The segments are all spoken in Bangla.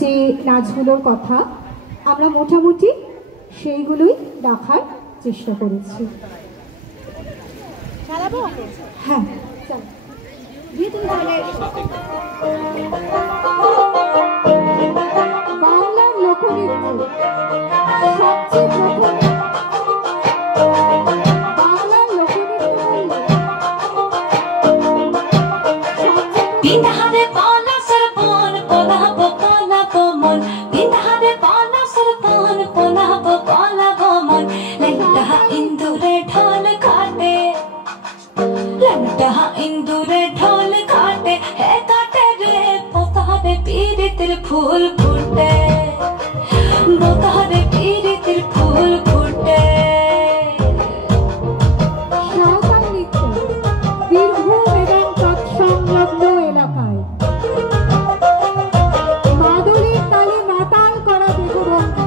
যে নাচগুলোর কথা আমরা মোটামুটি সেইগুলোই রাখার চেষ্টা করেছি। হ্যাঁ, বাংলার লোকনৃত্য সবচেয়ে প্রথম फूल फूटे बोतारे पीरितिर फूल फूटे সাঁওতাল নৃত্য বীরভূম এবং তৎসংলগ্ন এলাকায় মাদলের তালে মাতাল করা দেহভঙ্গি।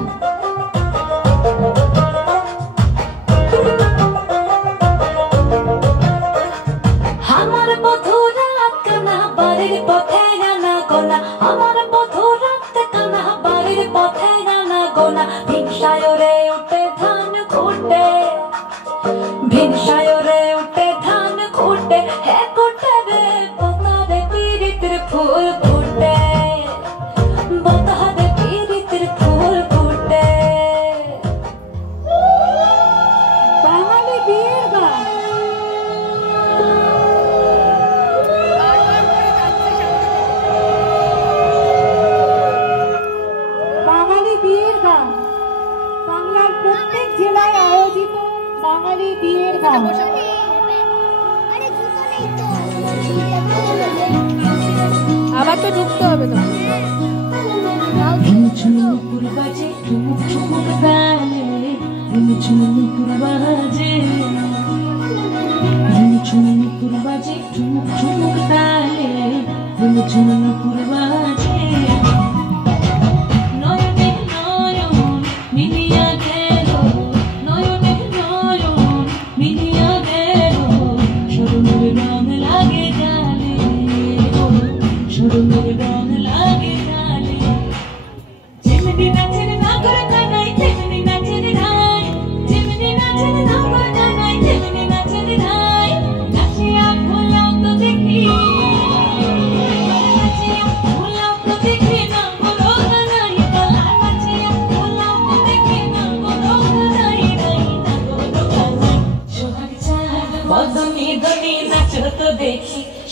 আমার বধুরা কানা বাড়ির পথে গানা গোনা আমার ভিনসায়রে উঠে ধান খুঁটে ভিনসায়রে উঠে ধান খুঁটে হে খুঁটে রে বোতারে পীরিতের ফুল ফুটে বোতারে পীরিতের ফুল ফুটে। বাঙালি বিয়ের গান বাংলার প্রত্যেক জেলায় আয়োজিত বাঙালি বিয়ের গান। আবার তো ঢুকতে হবে তো। ঝুমুর বাজে ঝুমুক ঝুমুক তালে ঝুমুর বাজে ঝুমুর বাজে ঝুমুক ঝুমুক তালে ঝুমুর বাজে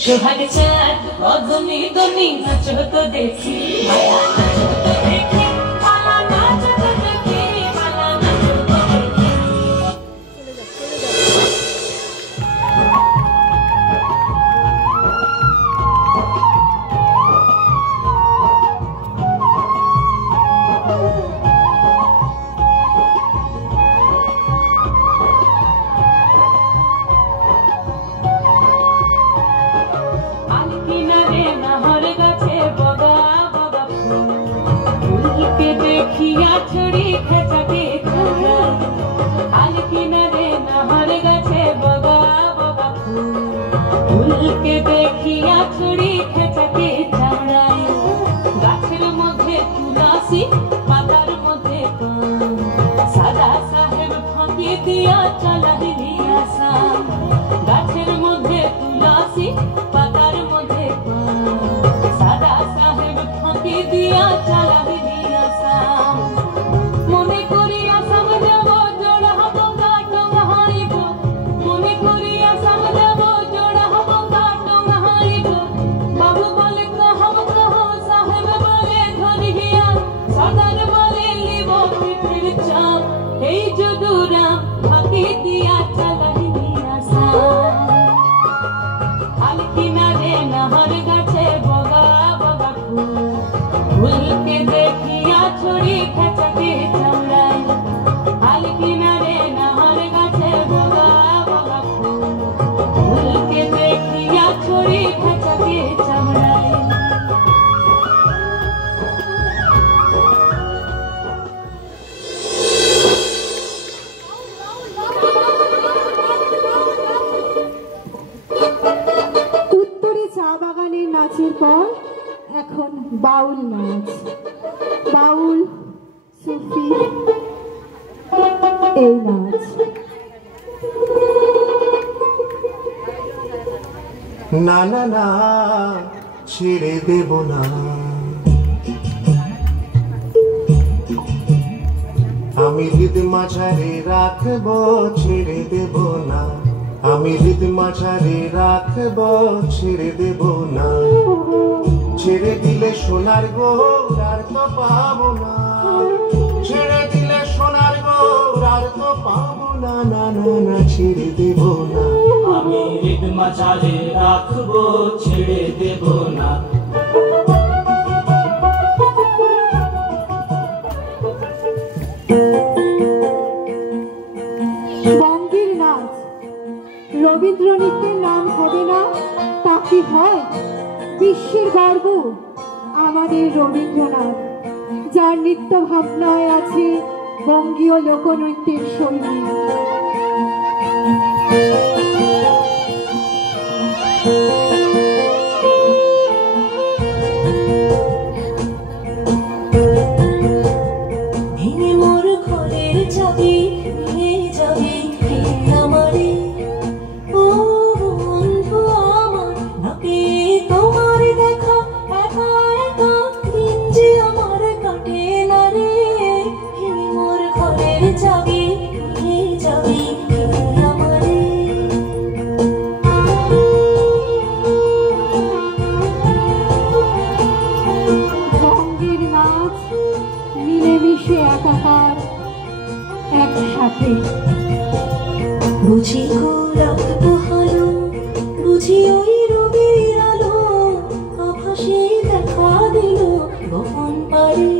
সোহাগ চাঁদ বদনি দনি নাচো তো দেখি छुड़ी खेचाके आल किनारे नहर गाछे बगा बगा फूल के देखिया छुड़ी खेचाके चामड़ाय गाछेर मध्य तुलसी पातार मध्य सादा साहेब फाँकी दिया चलाइली आशा गाछेर मध्य तुलसी पातार मध्य सादा साहेब फाँकी दिया चलाइली आशा মনে করিয়া সামজাব জোড়া হব কাটং হারিব মনে করিয়া সামজাব জোড়া হব কাটং হারিব বাবু বলে কহব কহ সাহেব বলে ধরিয়া সদার বলে লিব পিঠির চাপ এই যদুরাম ফাঁকি দিয়া চালাইলি আশা আল কিনারে নহর গাছে বগা বগা ফুলকে দেখিয়া ছড়ি খেচাকে চামড়ায় আল কিনারে নহর গাছে বগা বগা ফুলকে দেখিয়া ছড়ি খেচাকে চামড়ায়। উত্তরে চা বাগানের নাচের পর এখন বাউল নাচ। বাউল, সুফি এই নাচ। না না না ছেড়ে দেব না, আমি হৃদ মাঝারে রাখবো, ছেড়ে দেব না, আমি হৃদ মাঝারে রাখবো, ছেড়ে দেব না। ছেড়ে দিলে সোনার গৌর আর তো পাবো না, ছেড়ে দিলে সোনার গৌর আর তো পাবো না, না না না ছেড়ে দেব না, আমি হৃদ মাঝারে রাখবো, ছেড়ে দেব না। বঙ্গের নাচ রবীন্দ্র নৃত্যের নাম হবে না তা কি হয়? বিশ্বের গর্ব আমাদের রবীন্দ্রনাথ, যার নৃত্য ভাবনায় আছে বঙ্গীয় লোকনৃত্যের শৈলী। ভেঙে মোর ঘরের চাবি নিয়ে যাবি আমারে, ও বন্ধু আমার, না পেয়ে তোমার দেখা একা একা দিন যে আমার কাটে না রে। ভেঙে মোর ঘরের চাবি নিয়ে যাবি আমারে। বঙ্গের নাচ মিলেমিশে একাকার একসাথে। বুঝি গো রাত পোহালো, বুঝি ওই রবির আলো, আভাসে দেখা দিল গোপন পারে,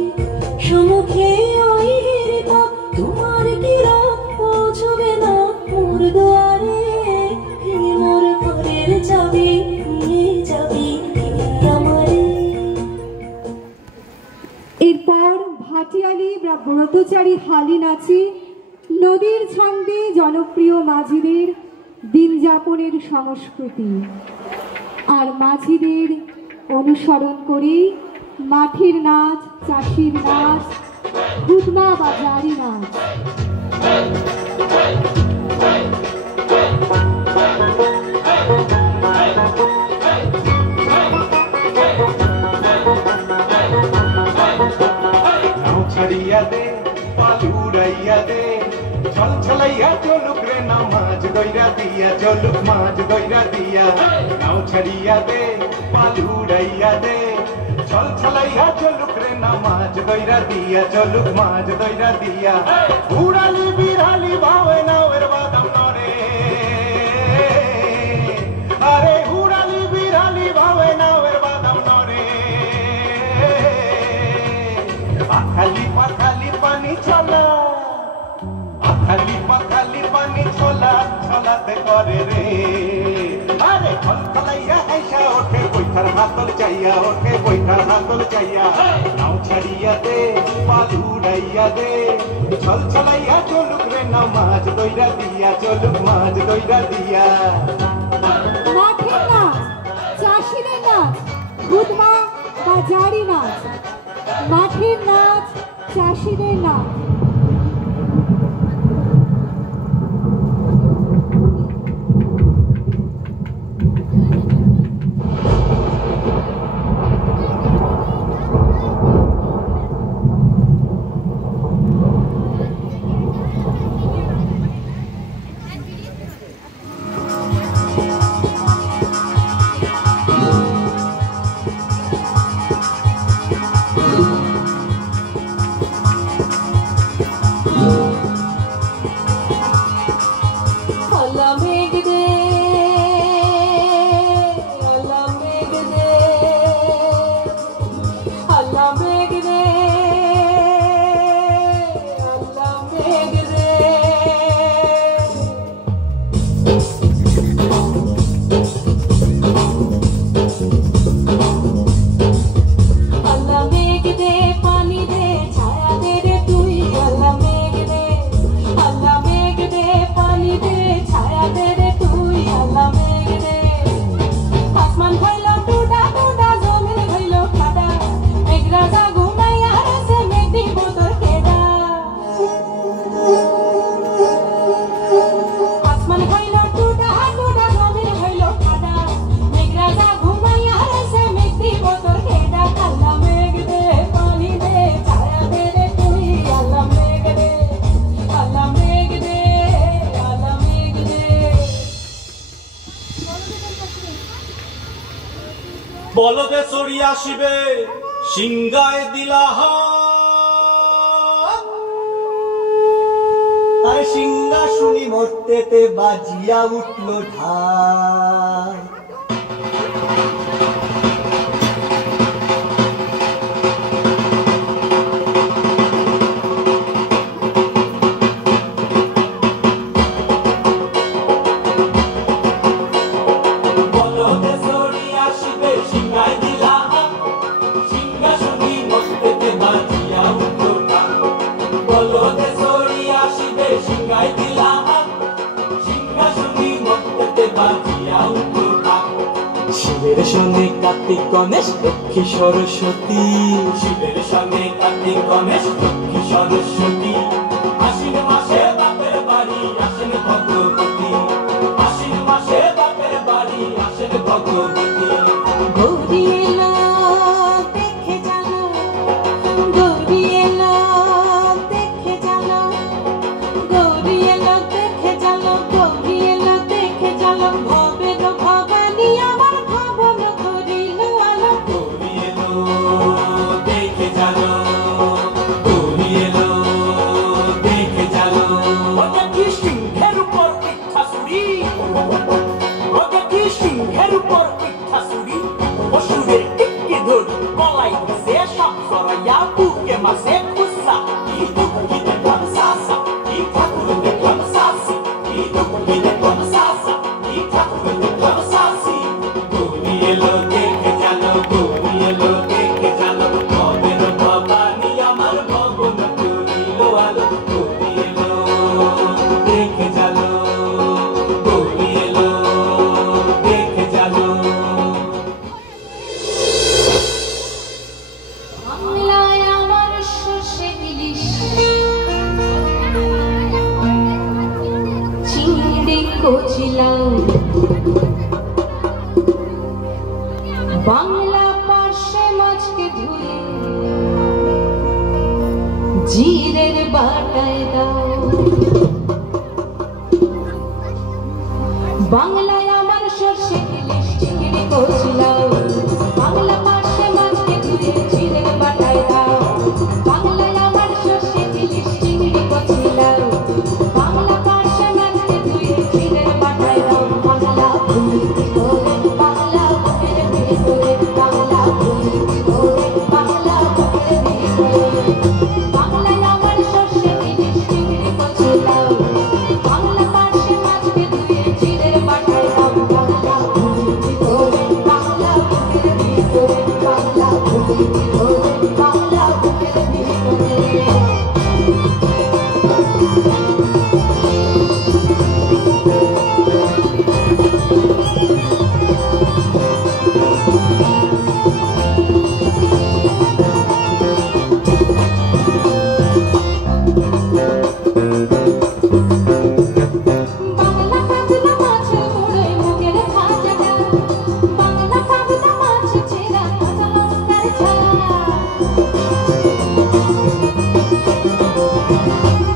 সম্মুখে ওই হিরটা তোমার কি রাত পৌঁছবে না মোর দুয়ারে। ভেঙে মোর ঘরের চাবি নিয়ে যাবি আমারে। এরপর ভাটিয়ালি বা ব্রতচারী হালি নাচে নদীর ছন্দে জনপ্রিয় মাঝিদের দিন যাপনের সংস্কৃতি, আর মাঝিদের অনুসরণ করে মাঠের নাচ, চাষির নাচ, হুদমা বা জারি নাচ। নাও ছাড়িয়া দে, পাল উড়াইয়া দে, ছল ছলাইয়া চলুক রে নামাজ দইরা দিয়া, চলুক মাঝ দইরা দিয়া। নাও ছাড়িয়া দে, পাল উড়াইয়া দে, ছল ছলাইয়া চলুক রে নামাজ দইরা দিয়া, চলুক মাঝ দইরা দিয়া। উড়ালি বিড়ালি ভাবে নাওয়ের বাদাম নরে, আরে উড়ালি বিড়ালি ভাবে নাওয়ের বাদাম নরে। আখালি পাখালি পানি ছলা, আখালি পাখালি পানি ছলা, ছলাতে করে রে। আরে খল খলাইয়া আইসা ওঠে বৈঠার হাতল চাইয়া, ওঠে বৈঠার হাতল চাইয়া। নাও ছাড়িয়া দে, পাল উড়াইয়া দে, ছল ছলাইয়া চলুক রে নামাজ দইরা দিয়া, চলুক মাঝ দইরা দিয়া। মাঠের নাচ, চাষিদের নাচ, হুদমা বা জারি নাচ। মাঠের নাচ, চাষিদের নাচ। আসিবে সিংগায় দিলাহা আর সিংহাসনী মর্তেতে বাজিয়া উঠল ঢাক শিবের সঙ্গে কার্তিক গণেশ লক্ষ্মী সরস্বতী শিবের সঙ্গে কার্তিক গণেশ লক্ষ্মী সরস্বতী আশ্বিন মাসে বাপের বাড়ি আসেন ভগবতী আশ্বিন মাসে বাপের বাড়ি আসেন ভগবতী গৌরী এলো দেখে জানো, গৌরী এলো দেখে জানো, গৌরী এলো দেখে জানো, গৌরী এলো দেখে জানো, ভবের ভবানী আমার ভবন করিল আলো। গৌরী এলো দেখে জানো, গৌরী এলো দেখে জানো। ওটা কি সিংহের উপর পিঠা ছুরি, ওটা কি সিংহের উপর পিঠা ছুরি, অসুরের টিপকে ধরি গলায় দিছে সব সরাইয়া বুকে মাসে খুসা। ই দুঃখী দেখলাম সাসা, ই ঠাকুর দেখলাম সাসি, ই দুঃখী দেখলাম সাসা, ই ঠাকুর দেখলাম সাসি। গৌরী এলো দেখে জানো, গৌরী এলো দেখে জানো, ভবের ভবানী আমার ভবন করিল আলো। গৌরী এলো দেখে জানো, গৌরী এলো দেখে জানো। বাংলায় আমার সর্ষে ইলিশ, চিংড়ি কচি লাউ, বাংলা পার্শে মাছকে ধুয়ে জিরের বাটায় দাও। বাংলায় আমার সর্ষে ইলিশ, চিংড়ি কচি লাউ, বাংলা পার্শে মাছকে ধুয়ে জিরের বাটায় দাও। বাংলায় আমার সর্ষে ইলিশ, চিংড়ি কচি লাউ, বাংলা পার্শে মাছকে ধুয়ে জিরের বাটায় দাও। বাংলা ভুলিতে করে, বাংলা বুকের ভিতরে, বাংলা ভুলিতে করে, বাংলা বুকের ভিতরে। বাংলায় আমার সর্ষে ইলিশ, চিংড়ি কচি লাউ, বাংলা পার্শে মাছকে ধুয়ে জিরের বাটায় দাও। বাংলা ভুলিতে করে, বাংলা বুকের ভিতরে, বাংলা ভুলিতে করে, বাংলা বুকের ভিতরে। বাংলা কাতলা মাছের মুড়োয় মুগের ভাজা ডাল, বাংলা কাতলা মাছ চেরা কাঁচা লঙ্কার ঝাল।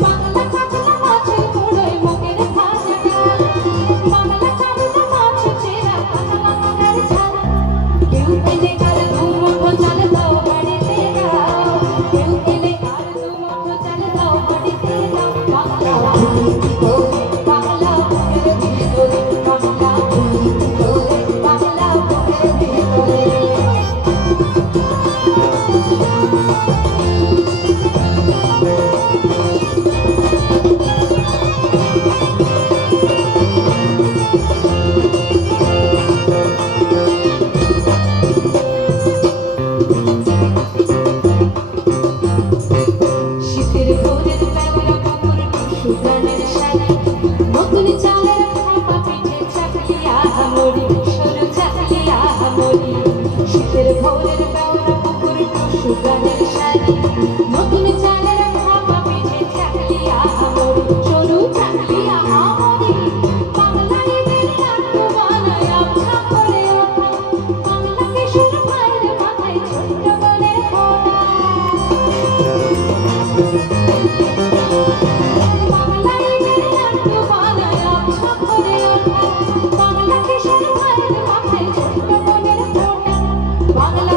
বাংলা কাতলা মাছের মুড়োয় মুগের ভাজা ডাল, বাংলা কাতলা মাছ চেরা কাঁচা লঙ্কার ঝাল। কেউ পেলে কার দুমুঠো চাল দাও বাড়িতে দাও, কেউ পেলে কার দুমুঠো চাল দাও বাড়িতে দাও। বাংলা ভুলিতে করে, বাংলা বুকের ভিতরে, বাংলা ভুলিতে করে, বাংলা বুকের ভিতরে। শীতের ভোরের বেলা পুকুর টুসু গানের শাড়ি, নতুন চালের ভাপা পিঠে চাকলিয়া হামরি, সরু চাকলিয়া হামরি। শীতের ভোরের বেলা পুকুর টুসু গানের শাড়ি, নতুন চালের ভাপা পিঠে চাকলিয়া হামরি, সরু চাকলিয়া হামরি। বাংলায় বেলাটু বানায় আবছা করে ওঠা, বাংলা কিশোর ভাইয়ের মাথায় ছোট্ট মনের ফোঁটা। বাংলায় বেলাটু বানায় আবছা করে ওঠা, বাংলা কিশোর ভাইয়ের মাথায় ছোট্ট মনের ফোঁটা। বাংলা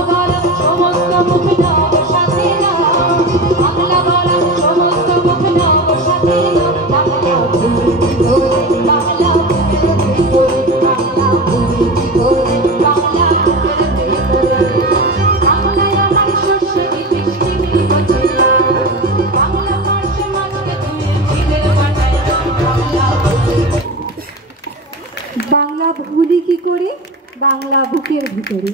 বাংলা বুকের ভিতরে।